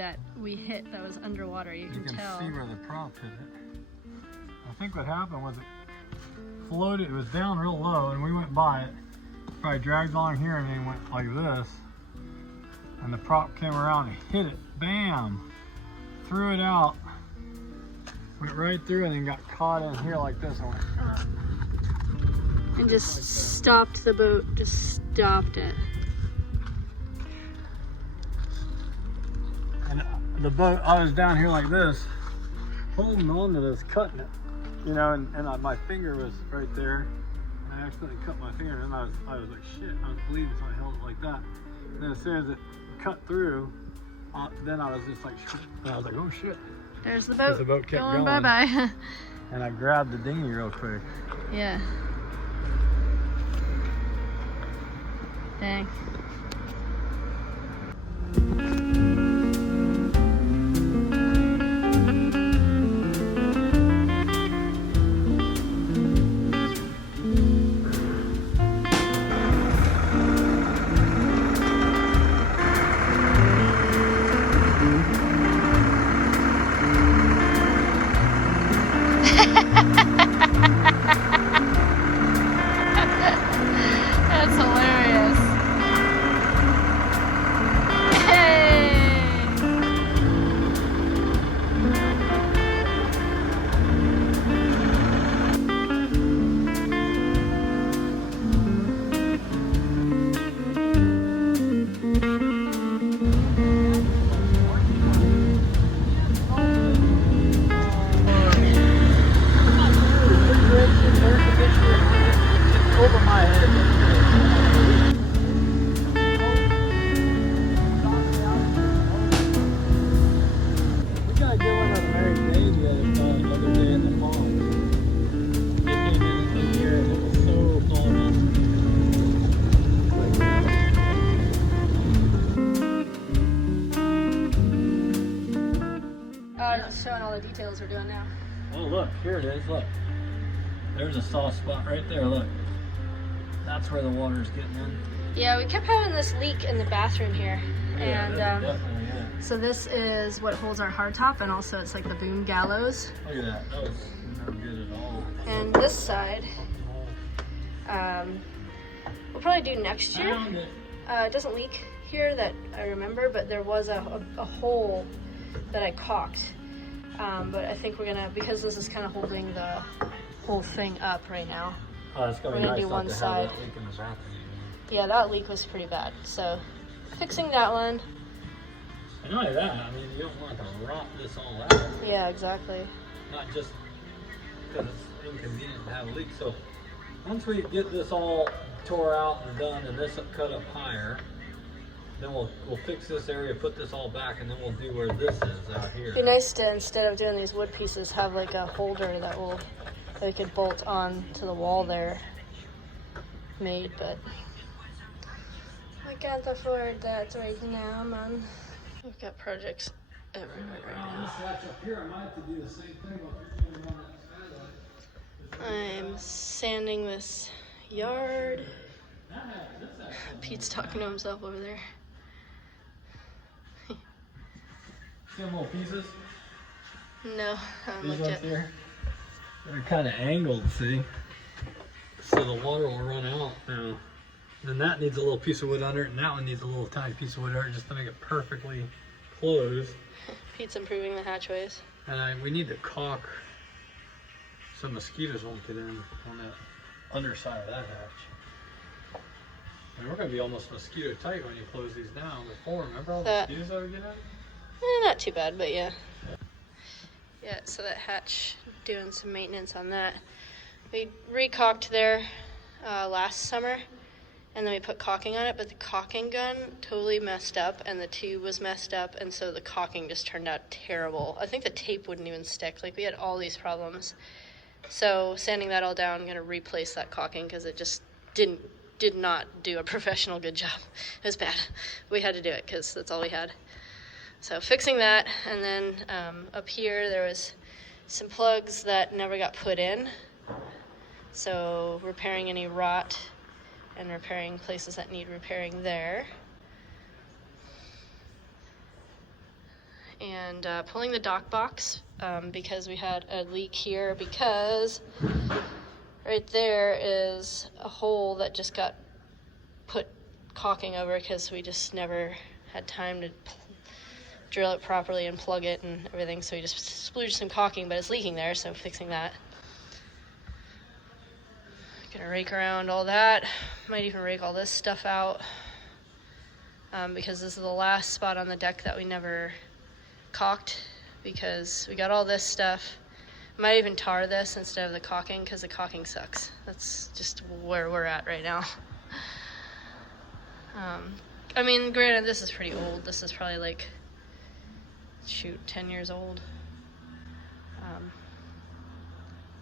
that we hit that was underwater. You can tell. See where the prop hit it. I think what happened was it floated, it was down real low, and we went by it. Probably dragged along here and then went like this. And the prop came around and hit it. Bam! Threw it out. Went right through and then got caught in here like this and went. And just stopped the boat, just stopped it. And the boat, I was down here like this, holding on to this, cutting it, you know, and my finger was right there. And I accidentally cut my finger, and I was like, shit, I was bleeding, so I held it like that. And then as soon as it cut through, then I was just like, shit. And I was like, oh shit. There's the boat. The boat kept going. Bye-bye. And I grabbed the dinghy real quick. Yeah. Dang. That's hilarious. Hey! Over my head. We got a good one on American Day the other day in the fall. It came in here and it was so calm. Just showing all the details we're doing now. Oh look, here it is, look. There's a soft spot right there, look. That's where the water's getting in. Yeah, we kept having this leak in the bathroom here. Yeah, And definitely, yeah. so this is what holds our hardtop, and also it's like the boom gallows. Look at that, that was no good at all. And this side, we'll probably do next year. It doesn't leak here that I remember, but there was a hole that I caulked. But I think we're gonna, because this is kind of holding the whole thing up right now. Oh, it's gonna We're be gonna nice do not one to have side. that leak in the bathroom. Yeah, that leak was pretty bad. So fixing that one. And not only that, I mean, you don't want to rot this all out. Yeah, exactly. Not just because it's inconvenient to have a leak. So once we get this all tore out and done and this cut up higher, then we'll fix this area, put this all back, and then we'll do where this is out here. It'd be nice to, instead of doing these wood pieces, have like a holder that we could bolt on to the wall there made, but I can't afford that right now, man. We've got projects everywhere right now. This hatch up here, I might have to do the same thing what you're doing on that side. I'm sanding this yard. Pete's talking to himself over there. See them little pieces? No, I haven't These looked ones yet. here? They're kind of angled, see? So the water will run out now. And that needs a little piece of wood under it, and that one needs a little tiny piece of wood under it just to make it perfectly closed. Pete's improving the hatchways. And we need to caulk so mosquitoes won't get in on that underside of that hatch. And we're going to be almost mosquito tight when you close these down. Before, remember all the mosquitoes that would get in? Not too bad, but yeah. Yeah, so that hatch, doing some maintenance on that. We re-caulked there last summer, and then we put caulking on it, but the caulking gun totally messed up, and the tube was messed up, and so the caulking just turned out terrible. I think the tape wouldn't even stick. Like, we had all these problems. So sanding that all down, I'm going to replace that caulking because it just did not do a professional good job. It was bad. We had to do it because that's all we had. So fixing that, and then up here there was some plugs that never got put in. So repairing any rot and repairing places that need repairing there. and pulling the dock box because we had a leak here, because right there is a hole that just got put caulking over because we just never had time to drill it properly and plug it and everything, so we just splooged some caulking, but it's leaking there, so fixing that. Gonna rake around all that. Might even rake all this stuff out because this is the last spot on the deck that we never caulked, because we got all this stuff. Might even tar this instead of the caulking because the caulking sucks. That's just where we're at right now. I mean, granted, this is pretty old. This is probably like, 10 years old.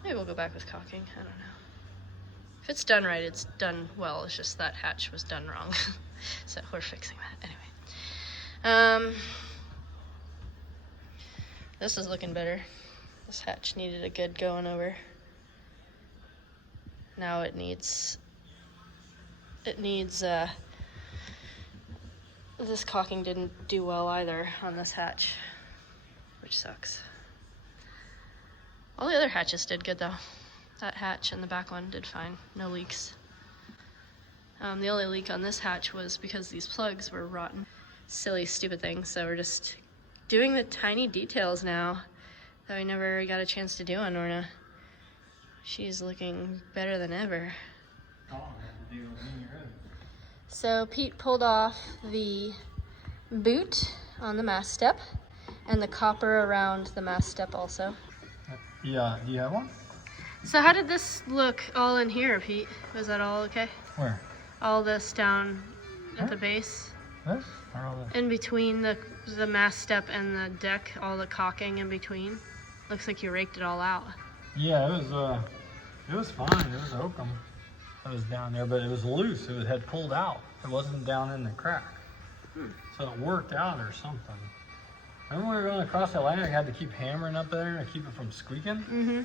Maybe we'll go back with caulking. I don't know. If it's done right, it's done well. It's just that hatch was done wrong. So we're fixing that anyway. This is looking better. This hatch needed a good going over. Now it needs this caulking didn't do well either on this hatch, which sucks. All the other hatches did good though. That hatch and the back one did fine, no leaks. The only leak on this hatch was because these plugs were rotten. Silly, stupid things, so we're just doing the tiny details now that we never got a chance to do on Norna. She's looking better than ever. So Pete pulled off the boot on the mast step and the copper around the mast step also. Yeah, do you have one? So how did this look all in here, Pete? Was that all okay? Where? All this down at the base? This? Or all this? In between the mast step and the deck, all the caulking in between. Looks like you raked it all out. Yeah, it was fine. It was oakum that was down there, but it was loose. It had pulled out. It wasn't down in the crack. So it worked out or something. Remember when we were going across the Atlantic, I had to keep hammering up there to keep it from squeaking? Mm-hmm.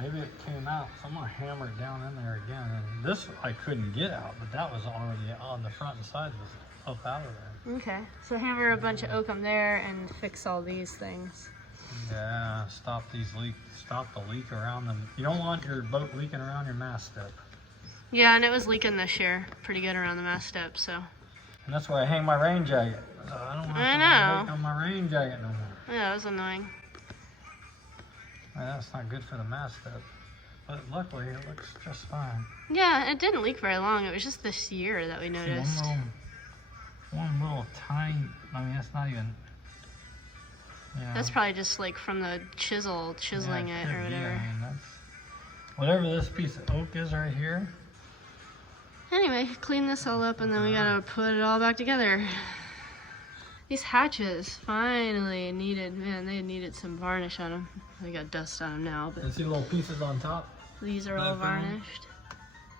Maybe it came out, so I'm gonna hammer it down in there again. And this I couldn't get out, but that was already on the front and side was up out of there. Okay, so hammer a bunch of oakum there and fix all these things. Yeah, stop the leak around them. You don't want your boat leaking around your mast step. Yeah, and it was leaking this year pretty good around the mast step, so. And that's where I hang my rain jacket. So I don't have to leak on my rain jacket no more. Yeah, that was annoying. Well, that's not good for the mast step. But luckily, it looks just fine. Yeah, it didn't leak very long. It was just this year that we noticed. One little tiny, I mean, that's not even, That's probably just like from the chiseling it or whatever. I mean, that's, whatever this piece of oak is right here. Anyway, clean this all up and then we gotta put it all back together. These hatches finally they needed some varnish on them. They got dust on them now, but. You see little pieces on top? These are all varnished.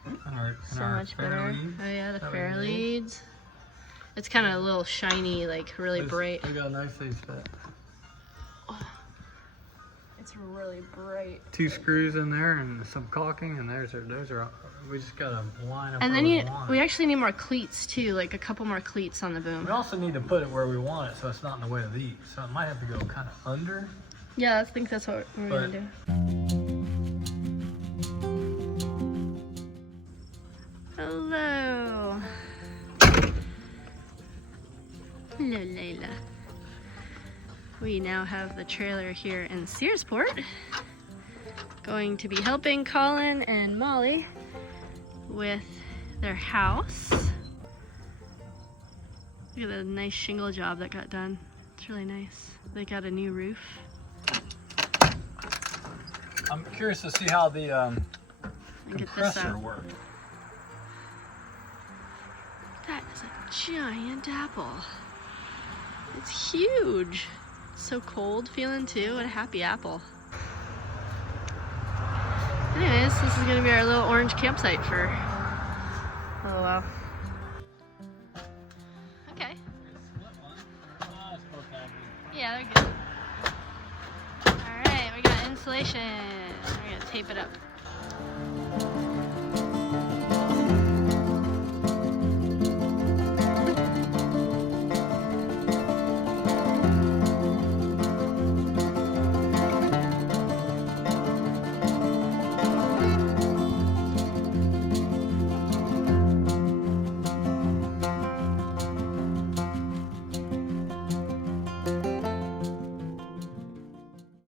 And So much better. Oh yeah, the fair leads. It's kind of a little shiny, like really bright. Look how nice these fit. It's really bright. 2 screws in there and some caulking, and those are. We just gotta line up. And then we actually need more cleats too, like a couple more cleats on the boom. We also need to put it where we want it, so it's not in the way of these. So it might have to go kind of under. Yeah, I think that's what we're gonna do. Hello. Hello, Layla. We now have the trailer here in Searsport. Going to be helping Colin and Molly with their house. Look at the nice shingle job that got done. It's really nice. They got a new roof. I'm curious to see how the compressor works. That is a giant apple. It's huge. So cold feeling too. What a happy apple. Anyways, this is gonna be our little orange campsite for a little while. Okay. Yeah, they're good. Alright, we got insulation. We're gonna tape it up.